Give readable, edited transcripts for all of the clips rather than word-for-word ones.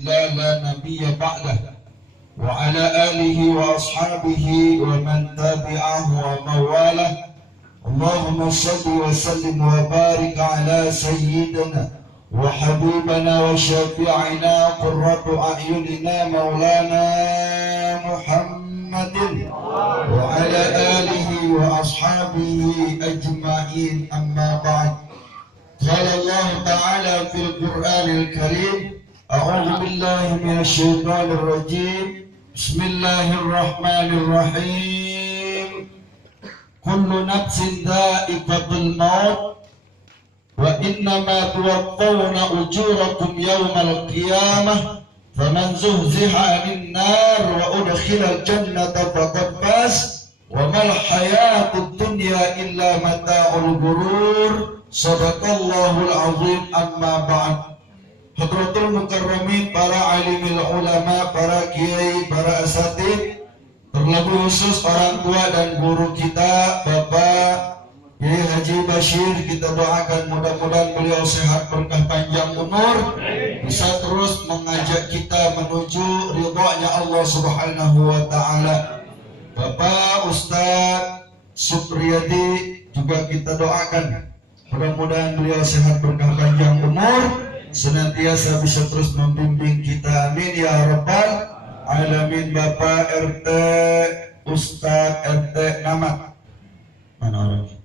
الله لا نبي بعده وعلى آله وأصحابه ومن تبعه ومن والاه اللهم صل وسلم وبارك على سيدنا وحبيبنا وشفيعنا قرة أعيننا مولانا محمد وعلى آله وأصحابه أجمعين أما بعد قال الله تعالى في القرآن الكريم أعوذ بالله من الشيطان الرجيم بسم الله الرحمن الرحيم كل نفس ذائقة الموت وإنما توفون أجوركم يوم القيامة فمن زهزح عن النار وأدخل الجنة فقد فاز وما الحياة الدنيا إلا متاع الغرور Sadaqallahul azim amma ba'd. Hadratul mukarramin, para alimil ulama, para kiai, para asatid, terlebih khusus orang tua dan guru kita Bapak Kiai Haji Bashir, kita doakan mudah-mudahan beliau sehat, berkah panjang umur, bisa terus mengajak kita menuju ridhonya Allah Subhanahu wa taala. Bapak Ustadz Supriyadi juga kita doakan mudah-mudahan beliau sehat, berkah panjang umur, senantiasa bisa terus membimbing kita, amin ya rabbal alamin. Bapak RT Ustadz RT Namat, mana orangnya?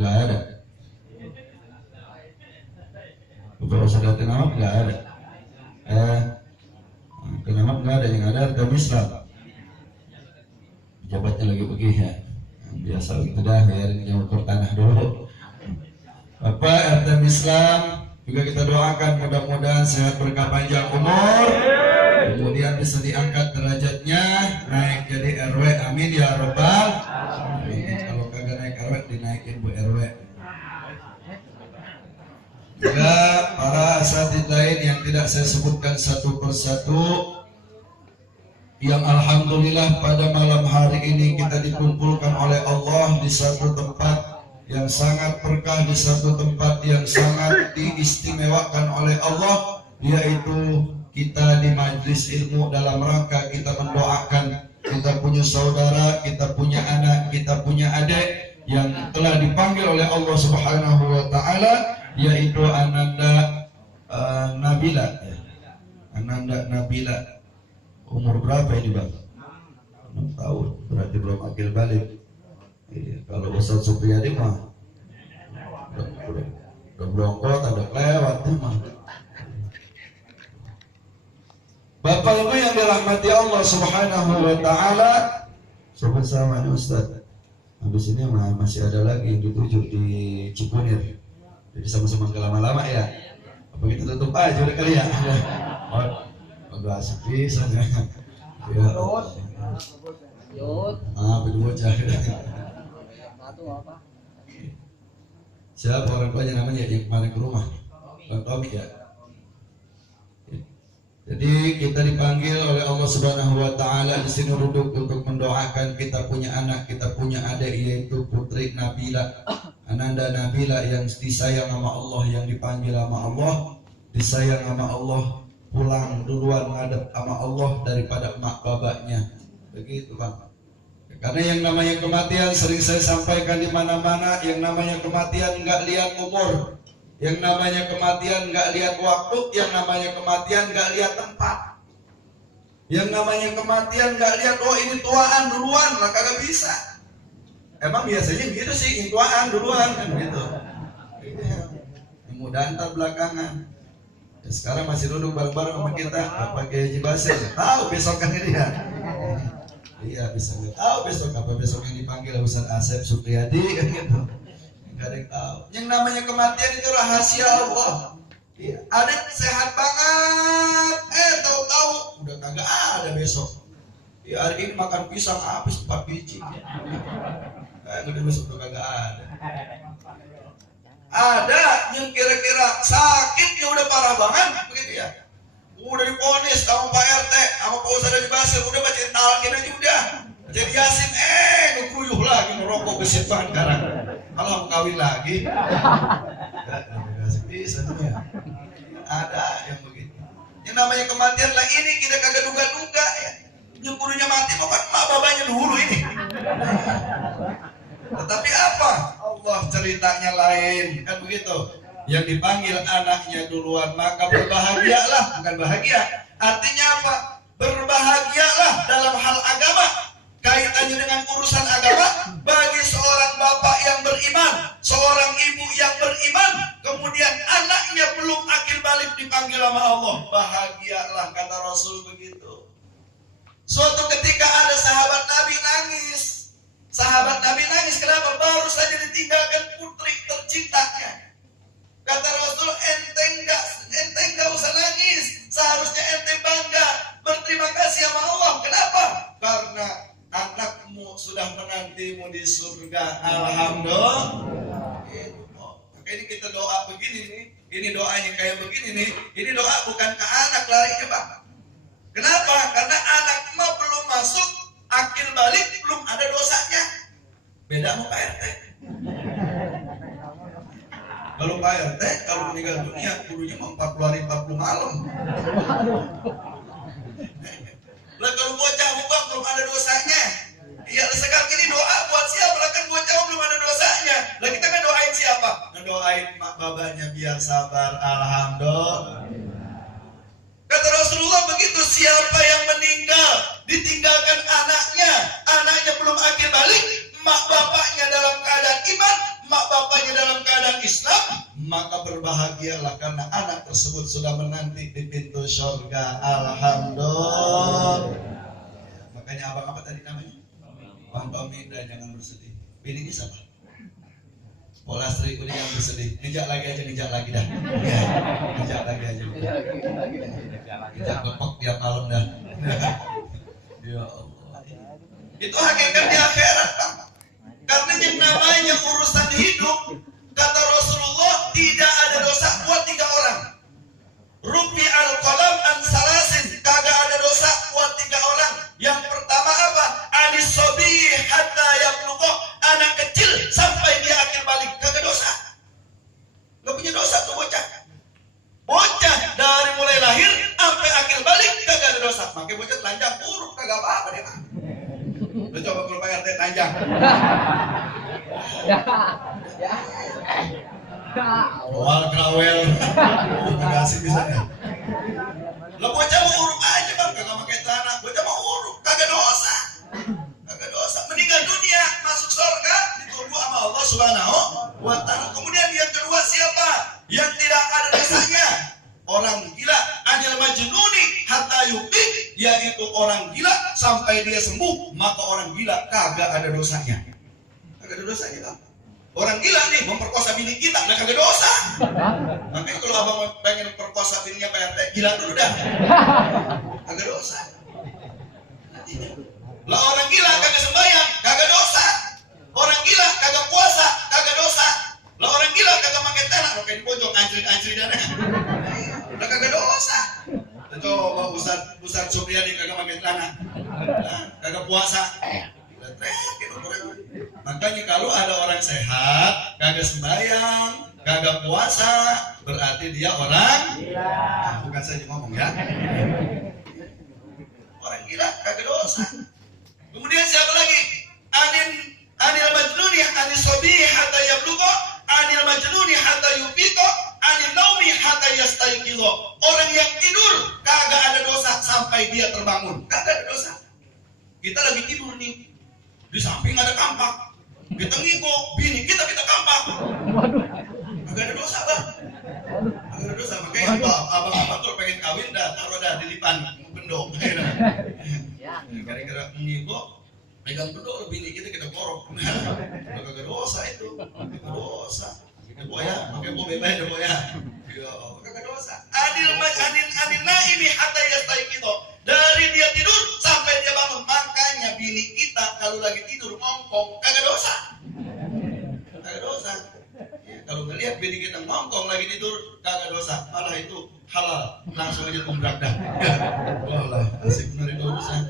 Nggak ada. Bapak Ustadz RT Namat nggak ada. Namat nggak ada, yang ada RT Islam. Jabatnya lagi pergi ya. Biasa gitu dah, biarin dia ukur tanah dulu. Bapak RT Islam juga kita doakan mudah-mudahan sehat, berkah panjang umur, kemudian bisa diangkat derajatnya, naik jadi RW, amin ya rabbal alamin. Kalau kagak naik RW, dinaikin Bu RW. Juga para asatidz lain yang tidak saya sebutkan satu persatu, yang alhamdulillah pada malam hari ini kita dikumpulkan oleh Allah di satu tempat yang sangat berkah, di satu tempat yang sangat diistimewakan oleh Allah, yaitu kita di majelis ilmu dalam rangka kita mendoakan kita punya saudara, kita punya anak, kita punya adik yang telah dipanggil oleh Allah Subhanahu wa taala, yaitu Ananda Nabila. Ananda Nabila. Umur berapa ini Bang? 6 tahun, berarti belum akil balik. Iya, kalau Ustadz Supriyadi mah udah blongkot, ada lewat tuh mah. Bapak Ibu yang dirahmati Allah Subhanahu wa taala, sobat sama nih Ustadz. Habis ini masih ada lagi yang dituju di Cikunir. Jadi sama-sama lama-lama ya. Apa kita tutup aja udah kali ya? Udah asik bisa ya. Berdua cahaya. Siapa orang tuanya namanya yang kemarin ke rumah? Bang Tommy ya. Jadi kita dipanggil oleh Allah Subhanahu wa taala di sini duduk untuk mendoakan kita punya anak, kita punya adik, yaitu putri Nabila, Ananda Nabila yang disayang sama Allah, yang dipanggil sama Allah, disayang sama Allah, pulang duluan ngadep sama Allah daripada emak babaknya. Begitu Bang. Karena yang namanya kematian sering saya sampaikan di mana-mana, yang namanya kematian nggak lihat umur, yang namanya kematian nggak lihat waktu, yang namanya kematian nggak lihat tempat, yang namanya kematian nggak lihat oh ini tuaan duluan lah, kagak bisa. Emang biasanya gitu sih, ini tuaan duluan kan gitu. Mudah ntar belakangan. Ya, sekarang masih duduk bareng-bareng sama kita Bapak Kiai Haji Basir. Tahu besok kan ini ya? Iya bisa tahu besok apa, besok yang dipanggil Ustaz Asep Supriyadi kan gitu. Enggak ada yang tahu. Yang namanya kematian itu rahasia Allah. Iya. Ada sehat banget, tahu-tahu udah kagak ada besok. Ya hari ini makan pisang habis 4 biji. Udah besok udah kagak ada. Ada yang kira-kira sakitnya udah parah banget begitu ya, udah diponis sama Pak RT sama Pak Ustadz Haji Basir, udah bacain talqin aja udah, jadi Yasin ngeruyuh lagi, ngerokok gesit banget sekarang, malah kawin lagi. Bisa tuh ya, ada yang begitu. namanya kematian lah ini kita kagak duga-duga ya. Nyukurunya mati bukan mak babanya dulu ini. Tetapi apa? Allah ceritanya lain, kan begitu. Yang dipanggil anaknya duluan, maka berbahagialah, bukan bahagia. Artinya apa? Berbahagialah dalam hal agama. Kaitannya dengan urusan agama, bagi seorang bapak yang beriman, seorang ibu yang beriman, kemudian anaknya belum akil balik dipanggil sama Allah, bahagialah, kata Rasul begitu. Suatu ketika ada sahabat Nabi nangis. Sahabat Nabi nangis kenapa? Baru saja ditinggalkan putri tercintanya. Kata Rasul, ente enggak usah nangis. Seharusnya ente bangga, berterima kasih sama Allah. Kenapa? Karena anakmu sudah menantimu di surga. Alhamdulillah. Maka ini kita doa begini nih. Ini doanya kayak begini nih. Ini doa bukan ke anak larinya, Pak. Kenapa? Karena anak mah belum masuk akil balik, belum ada dosanya. Beda sama Pak RT. Kalau Pak RT, kalau meninggal dunia, kudunya mau 40 hari 40 malam. Lah kalau bocah bang belum ada dosanya. Iya, sekarang ini doa buat siapa? Lah kan bocah belum ada dosanya. Lah kita kan doain siapa? Ngedoain mak babanya biar sabar. Alhamdulillah. Kata Rasulullah begitu, siapa yang meninggal ditinggalkan anaknya belum akil balik, mak bapaknya dalam keadaan iman, mak bapaknya dalam keadaan Islam, maka berbahagialah karena anak tersebut sudah menanti di pintu surga. Alhamdulillah. Makanya abang apa tadi namanya? Bang Pamida, jangan bersedih. Bini ini siapa? Polastri udah yang bersedih. Ngejak lagi dah. Ya, ngejak lagi aja. Ngejak kepok tiap malam dah. Ya Allah. Itu hakikat di akhirat, Pak. Karena yang namanya urusan hidup, kata Rasulullah, tidak ada dosa buat 3 orang. Rufi al-qalam an salasin, kagak ada dosa buat 3 orang. Yang pertama apa? Anis sobi hatta yablugha, anak kecil sampai dia akil balik, kagak dosa. Gak punya dosa tuh bocah. Bocah dari mulai lahir sampai akil balik kagak ada dosa. Makanya bocah telanjang buruk kagak apa-apa dia. Lu coba kalau Pak RT telanjang. Wal krawel. Kagak asik bisa ya. Lah bocah mau uruk aja bang, kagak pakai tanah. Bocah mau uruk, kagak dosa. Kagak dosa. Meninggal dunia, masuk surga, ditunggu sama Allah Subhanahu wa Ta'ala. Kemudian yang kedua siapa? Yang tidak ada dosanya. Orang gila, anil majnuni hatta yuqik, yaitu orang gila sampai dia sembuh, maka orang gila kagak ada dosanya. Kagak ada dosanya bang. Orang gila nih memperkosa bini kita, nah kagak dosa. Makanya kalau abang pengen perkosa bininya Pak RT, gila dulu dah. Kagak dosa. Lah orang gila kagak sembahyang, kagak dosa. Orang gila kagak puasa, kagak dosa. Lah orang gila kagak pakai tanah, pakai di pojok ancri darah. Lah kagak dosa. Coba Ustaz Supriyadi kagak pakai tanah. Nah, kagak puasa. Makanya kalau ada orang sehat, kagak sembahyang, kagak puasa, berarti dia orang gila. Nah, bukan saja ngomong ya. Orang gila kagak dosa. Kemudian siapa lagi? Anil majnuni anis sobi hatta yablugha, anil majnuni hatta yufito, anil naumi hatta yastayqizo. Orang yang tidur kagak ada dosa sampai dia terbangun. Kagak ada dosa. Kita lagi tidur nih, di samping ada kampak. Kita ngigo, bini kita kampak. Kagak ada dosa bang. Kagak ada dosa. Makanya abang tuh pengen kawin dah, taruh dah di lipan bendok. Gara-gara ngigo, pegang bendok, bini kita korok. Kagak dosa itu. Kagak dosa. Boya, pakai boya bebas ada boya. Ya, kagak dosa. Adil naimi hatta yastayqizo. Dari dia tidur sampai dia bangun. Makanya bini kita kalau lagi tidur ngongkong kagak dosa. Kagak dosa. Ya, kalau ngelihat bini kita ngongkong lagi tidur kagak dosa. Malah itu halal. Langsung aja kumbrak dah. Wallah, asik benar itu urusan.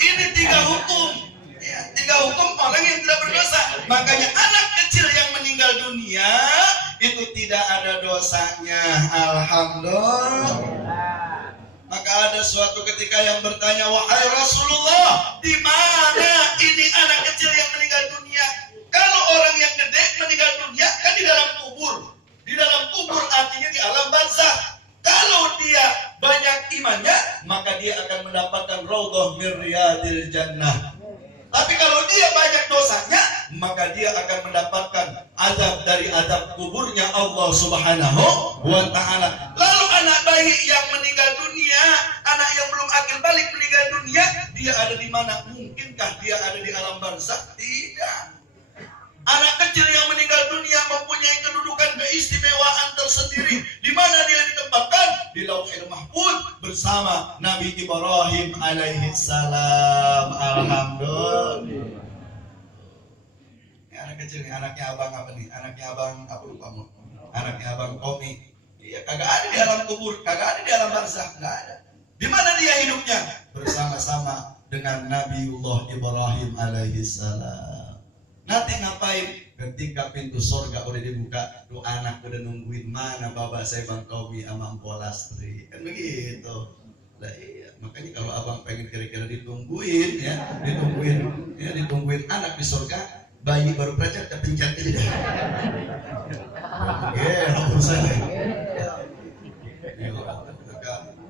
Ini 3 hukum. Ya, 3 hukum orang yang tidak berdosa. Makanya anak kecil yang meninggal dunia itu tidak ada dosanya. Alhamdulillah. suatu ketika yang bertanya, wahai Rasulullah, di mana ini anak kecil yang meninggal dunia? Kalau orang yang gede meninggal dunia kan di dalam kubur. Di dalam kubur artinya di alam barzakh. Kalau dia banyak imannya, maka dia akan mendapatkan raudhah min riyadil jannah. Tapi kalau dia banyak dosanya, maka dia akan mendapatkan azab dari azab kuburnya Allah Subhanahu wa ta'ala. Lalu anak bayi yang meninggal dunia, anak yang belum akil balik meninggal dunia, dia ada di mana? Mungkinkah dia ada di alam barzakh? Tidak. Anak kecil yang meninggal dunia mempunyai kedudukan keistimewaan tersendiri. Di mana dia ditempatkan? Di Lauhil Mahfuz bersama Nabi Ibrahim alaihi salam. Alhamdulillah. Ini anak kecil nih, anaknya abang apa nih? Anaknya abang apa lupa mu? Anaknya abang Komi. Iya, kagak ada di alam kubur, kagak ada di alam barzakh, enggak ada. Di mana dia hidupnya? Bersama-sama dengan Nabiullah Ibrahim alaihi salam. Nanti ngapain? Ketika pintu surga udah dibuka, tuh anak udah nungguin, mana bapak saya Bang Komi sama Mpok Lastri, kan begitu. Nah, iya. Makanya kalau abang pengen kira-kira ditungguin ditungguin anak di surga, bayi baru belajar kepencet aja dah. Urusan ya.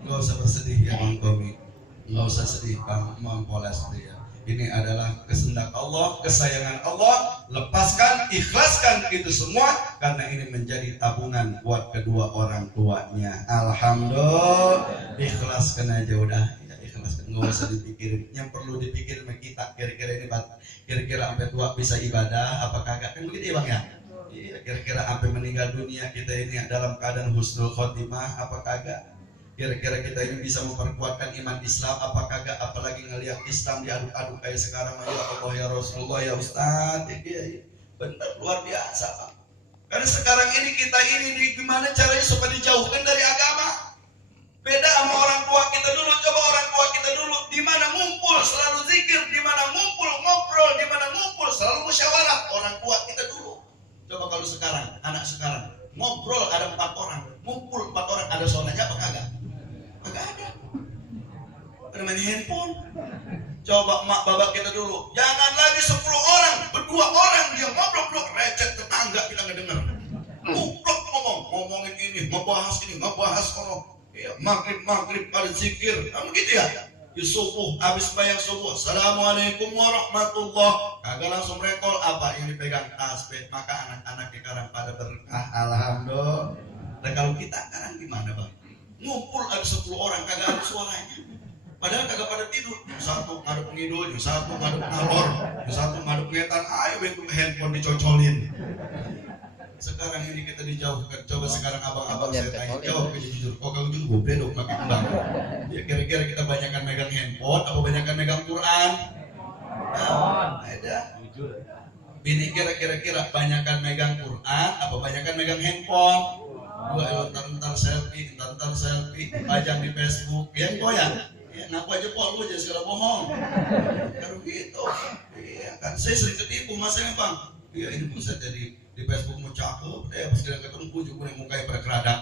Nggak usah bersedih ya Bang Komi, nggak usah sedih Bang Mpok Lastri ya. Ini adalah kehendak Allah, kesayangan Allah. Lepaskan, ikhlaskan itu semua, karena ini menjadi tabungan buat kedua orang tuanya. Alhamdulillah, ikhlaskan aja udah. Ya, ikhlaskan, nggak usah dipikirin. Yang perlu dipikirin sama kita, kira-kira ini kira-kira sampai tua bisa ibadah apa kagak, kan begitu ya Bang ya? Iya, kira-kira sampai meninggal dunia kita ini dalam keadaan husnul khotimah apa kagak? Kira-kira kita ini bisa memperkuatkan iman Islam apa kagak, apalagi ngelihat Islam diaduk-aduk kayak sekarang. Ya Allah ya Rasulullah ya Ustaz, ya, benar luar biasa Pak. Karena sekarang ini kita ini gimana caranya supaya dijauhkan dari agama. Beda sama orang tua kita dulu. Coba orang tua kita dulu di mana ngumpul selalu zikir, di mana ngumpul ngobrol, di mana ngumpul selalu musyawarah. Orang tua kita dulu. Coba kalau sekarang, anak sekarang ngobrol ada 4 orang, ngumpul 4 orang, ada soalnya apa kagak? Kagak ada. Pada main handphone. Coba mak bapak kita dulu, jangan lagi 10 orang, berdua orang dia ngobrol recet tetangga kita ngedenger. Kuplok ngomongin ini, ngebahas ono. Ya, maghrib pada zikir, kamu gitu ya? Di subuh, habis bayang subuh, assalamualaikum warahmatullah. Kagak langsung rekol apa yang dipegang tasbih, maka anak-anak sekarang pada berkah. Alhamdulillah. Dan kalau kita sekarang gimana Bang? Ngumpul ada 10 orang kagak ada suaranya. Padahal kagak pada tidur. Satu ngadep ngidul, satu ngadep ngalor, satu ngadep ngetan. Ayo bentuk handphone dicocolin. Sekarang ini kita dijauhkan. Coba sekarang abang-abang saya tanya, jawab aja jujur. Kok kamu juga goblok dong pakai kembang? Ya kira-kira kita banyakkan megang handphone atau banyakkan megang Quran? Nah, ada. Ini kira-kira banyakkan megang Quran apa banyakkan megang handphone? Gua entar selfie, pajang di Facebook, ya kok ya? Ya ngaku aja kok lu aja segala bohong. Kalau gitu, iya kan saya sering ketipu masanya Bang. Iya ini bisa jadi di Facebook mau cakep, pas kita ketemu juga yang mukanya pada keradak.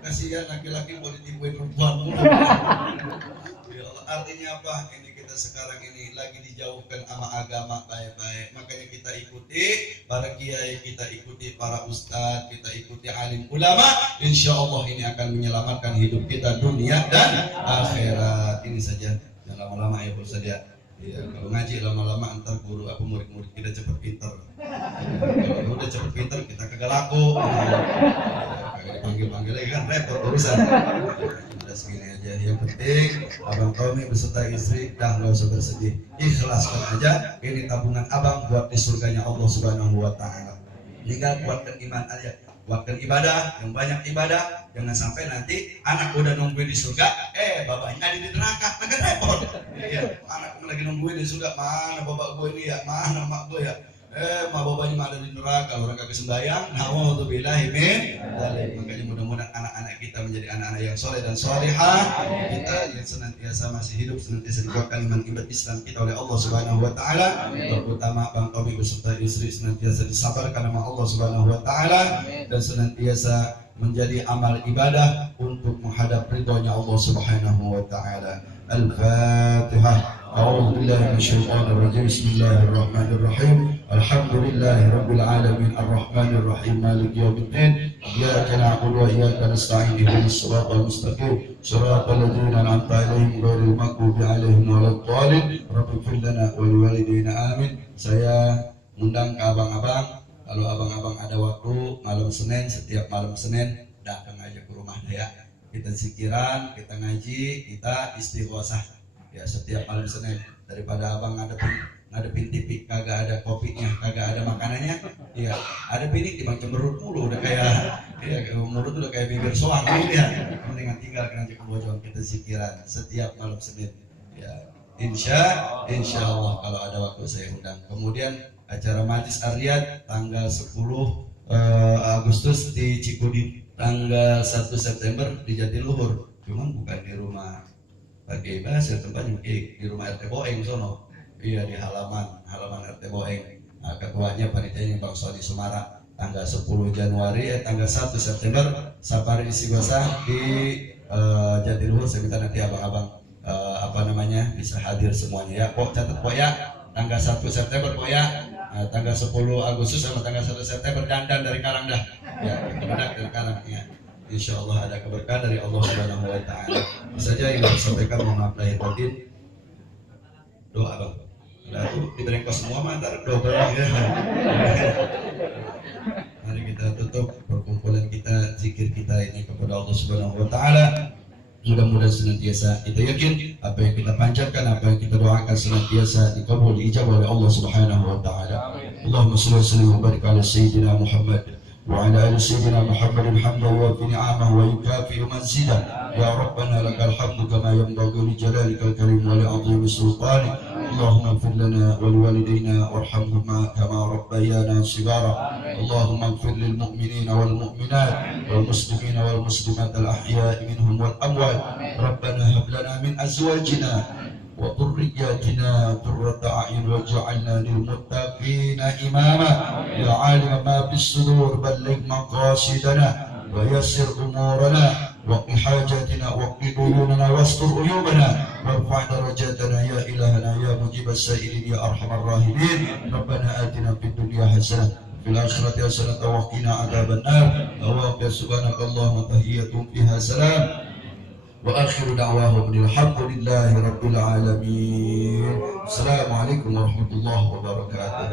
Kasihan laki-laki mau ditipuin perempuan mulu. Ya Allah, artinya apa? Ini kita sekarang ini lagi dijauhkan sama agama baik-baik. Makanya kita ikuti para kiai, kita ikuti para ustadz, kita ikuti alim ulama. Insya Allah ini akan menyelamatkan hidup kita dunia dan akhirat. Ini saja. Jangan lama-lama ya Bos saja. Ya, kalau ngaji lama-lama antar guru apa murid-murid kita cepat pintar. Kalau udah cepat pintar kita kagak laku. Kagak dipanggil-panggil lagi kan repot urusan. Udah segini aja. Yang penting abang Tommy beserta istri dah nggak usah bersedih. Ikhlaskan aja. Ini tabungan abang buat di surganya Allah Subhanahu Wa Taala. Tinggal kuatkan iman aja. Kuatkan ibadah, yang banyak ibadah. Jangan sampai nanti anak udah nungguin di surga, bapaknya ada di neraka, agak repot. Iya, anak lagi nungguin di surga, mana bapak gue ini ya, mana mak gue ya. Mak bapaknya mah ada di neraka, orang kagak sembahyang. Na'udzubillahi min dzalik. Makanya mudah-mudahan anak-anak kita menjadi anak-anak yang soleh dan solehah. Kita yang senantiasa masih hidup, senantiasa dikuatkan iman ibadah Islam kita oleh Allah Subhanahu Wa Taala. Terutama Bang Tommy beserta istri senantiasa disabarkan nama Allah Subhanahu Wa Taala dan senantiasa menjadi amal ibadah untuk menghadap ridhonya Allah Subhanahu wa taala. Al-Fatihah. A'udzu billahi minasyaitonir rajim. Bismillahirrahmanirrahim. Alhamdulillahi rabbil alamin arrahmanir rahim maliki yaumiddin. Iyyaka na'budu wa iyyaka nasta'in ihdinas siratal mustaqim siratal ladzina an'amta 'alaihim ghairil maghdubi 'alaihim waladdallin. Rabbighfir lana wa liwalidayna amin. Saya undang ke abang-abang, kalau abang-abang ada waktu malam Senin, setiap malam Senin datang aja ke rumah ya. Kita zikiran, kita ngaji, kita istighosah. Ya setiap malam Senin, daripada abang ngadepin TV kagak ada kopinya, kagak ada makanannya, ya ada pinik di bang cemberut mulu, udah kayak ya, mulut udah kayak bibir soang gitu ya. Mendingan tinggal nanti ke bojong, kita zikiran setiap malam Senin. Ya insya Allah kalau ada waktu saya undang. Kemudian acara Majlis Ar-Riyad tanggal 10 Agustus di Cikudi, tanggal 1 September di Jatiluhur, cuman bukan di rumah Pak bahasa tempatnya di rumah RT Boeng sono. Iya di halaman RT Boeng. Nah, ketuanya panitianya Bang Sony Sumara. Tanggal 10 Januari tanggal 1 September safari istighosah di Jatiluhur. Saya minta nanti abang-abang bisa hadir semuanya ya. Kok catat kok ya. Tanggal 1 September kok ya. Tanggal 10 Agustus sama tanggal 1 September dandan dari Karang dah. Ya, dandan dari Karang ya. Insya Allah ada keberkahan dari Allah Subhanahu wa taala. Saja yang saya sampaikan, mohon maaf lahir batin. Doa bang. Nah, itu diberi kos semua mantar doa bareng ya. Mari kita tutup perkumpulan kita, zikir kita ini kepada Allah Subhanahu wa taala. Mudah-mudahan senantiasa kita yakin apa yang kita panjatkan, apa yang kita doakan senantiasa dikabul, diijabah oleh Allah Subhanahu wa taala. Allahumma shalli wa sallim wa barik ala sayyidina Muhammad وعلى آل سيدنا محمد حمدا وفي نعمه ويكافئ منزله يا ربنا لك الحمد كما ينبغي لجلالك الكريم ولعظيم سلطانك اللهم اغفر لنا ولوالدينا وارحمهما كما ربيانا صغارا اللهم اغفر للمؤمنين والمؤمنات والمسلمين والمسلمات الأحياء منهم والأموات ربنا هب لنا من أزواجنا وذرياتنا قرة أعين واجعلنا للمتقين إماما يا عالم ما في الصدور بلغ مقاصدنا ويسر أمورنا واقض حاجاتنا واقض ديوننا واستر عيوبنا وارفع درجاتنا يا إلهنا يا مجيب السائلين يا أرحم الراحمين ربنا آتنا في الدنيا حسنة في الآخرة حسنة وقنا عذاب النار وواقع سبحانك اللهم تحيتهم فيها سلام وآخر دعواهم الحمد لله رب العالمين. السلام عليكم ورحمة الله وبركاته.